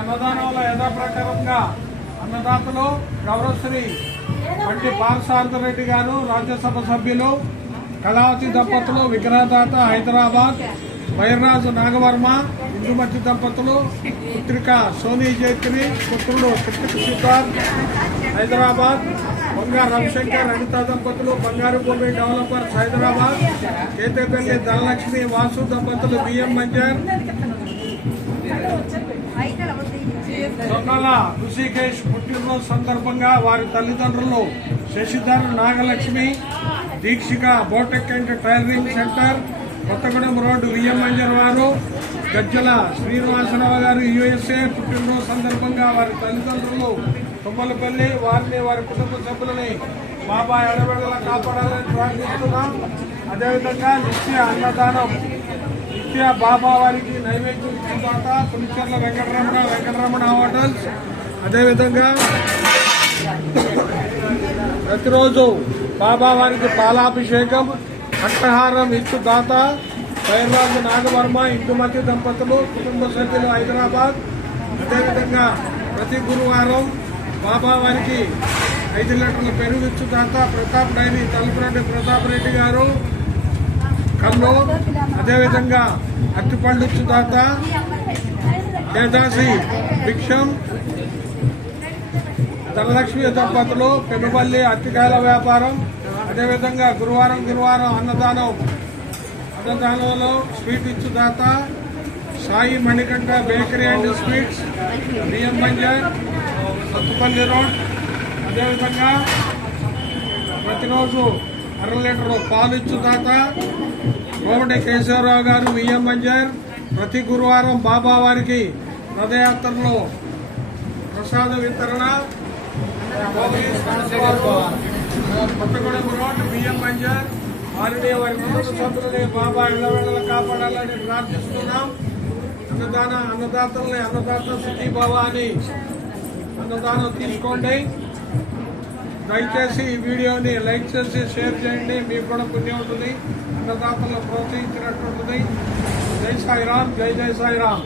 అన్నదానంలో యథాప్రకారంగా అన్నదాతలు గౌరవశ్రీ వంటి పార్సార్థ రెడ్డి గారు రాజ్యసభ సభ్యులు కళావతి దంపతులు విగ్రహదాత హైదరాబాద్ వైర్రాజు నాగవర్మ ఇందుమతి దంపతులు పుత్రిక సోనీ జైత్రి పుత్రుడు కృతిక్ సిద్ధార్థ్ హైదరాబాద్ బంగారు రవిశంకర్ అనిత దంపతులు బంగారు భూమి డెవలపర్స్ హైదరాబాద్ కేతేపల్లి ధనలక్ష్మి వాసు దంపతులు బిఎం మంజర్ సొన్నాల ఋషికేష్ పుట్టినరోజు సందర్భంగా వారి తల్లిదండ్రులు Sasidhar Nagalakshmi Deekshika boutique and tailoring centre Kothagudem road VM Manjar వారు గజ్జల శ్రీనివాసరావు గారు యుఎస్ఏ పుట్టినరోజు సందర్భంగా వారి తల్లిదండ్రులు తుమ్మలపల్లి వారిని వారి కుటుంబ సభ్యులని బాబా ఎడబెడలా కాపాడాలని ప్రార్థిస్తున్నాం. అదేవిధంగా నిత్య అన్నదానం నిత్య బాబా వారికి నైవేద్యం ఇచ్చిన తర్వాత పులిచెర్ల వెంకటరమణ వెంకటరమణ హోటల్స్. అదేవిధంగా ప్రతిరోజు బాబా వారికి పాలాభిషేకం అట్టహారం ఇచ్చు దాత బైర్రాజు నాగవర్మ ఇందుమతి దంపతులు కుటుంబ సభ్యులు హైదరాబాద్. అదేవిధంగా ప్రతి గురువారం బాబా వారికి ఐదు లీటర్ల పెరుగు ఇచ్చు దాత ప్రతాప్ డైరీ తలుపురెడ్డి ప్రతాప్ రెడ్డి గారు. కల్లో అదేవిధంగా అత్తిపండు ఇచ్చు దేదాసి భిక్షం ధనలక్ష్మి దంపతులు పెనుపల్లి అరటికాయల వ్యాపారం అదేవిధంగా గురువారం గురువారం అన్నదానం. అన్నదానంలో sweet ఇచ్చుదాత Sai Manikanta bakery and sweets బియ్యం బంజార్ సత్తుపల్లి రోడ్ అదేవిధంగా ప్రతిరోజు అర లీటర్ పాలు ఇచ్చు తాత. కోమటి కేశవరావు గారు విఎం మంజర్ ప్రతి గురువారం బాబా వారికి రథయాత్రలో ప్రసాద వితరణ. కొత్తగూడెం రోడ్డు బియ్యం మంజర్ వారిని వారి కుటుంబ సభ్యులని బాబా ఇళ్ళవేళ కాపాడాలని ప్రార్థిస్తున్నాం. అన్నదాన అన్నదాతల్ని అన్నదాత స్థితి బాబా అని అన్నదానం తీసుకోండి. దయచేసి ఈ వీడియోని లైక్ చేసి షేర్ చేయండి. మీకు కూడా పుణ్యం ఉంటుంది. అన్నదాతలను ప్రోత్సహించినట్టు ఉంటుంది. జై సాయిరామ్ జై జై సాయిరామ్.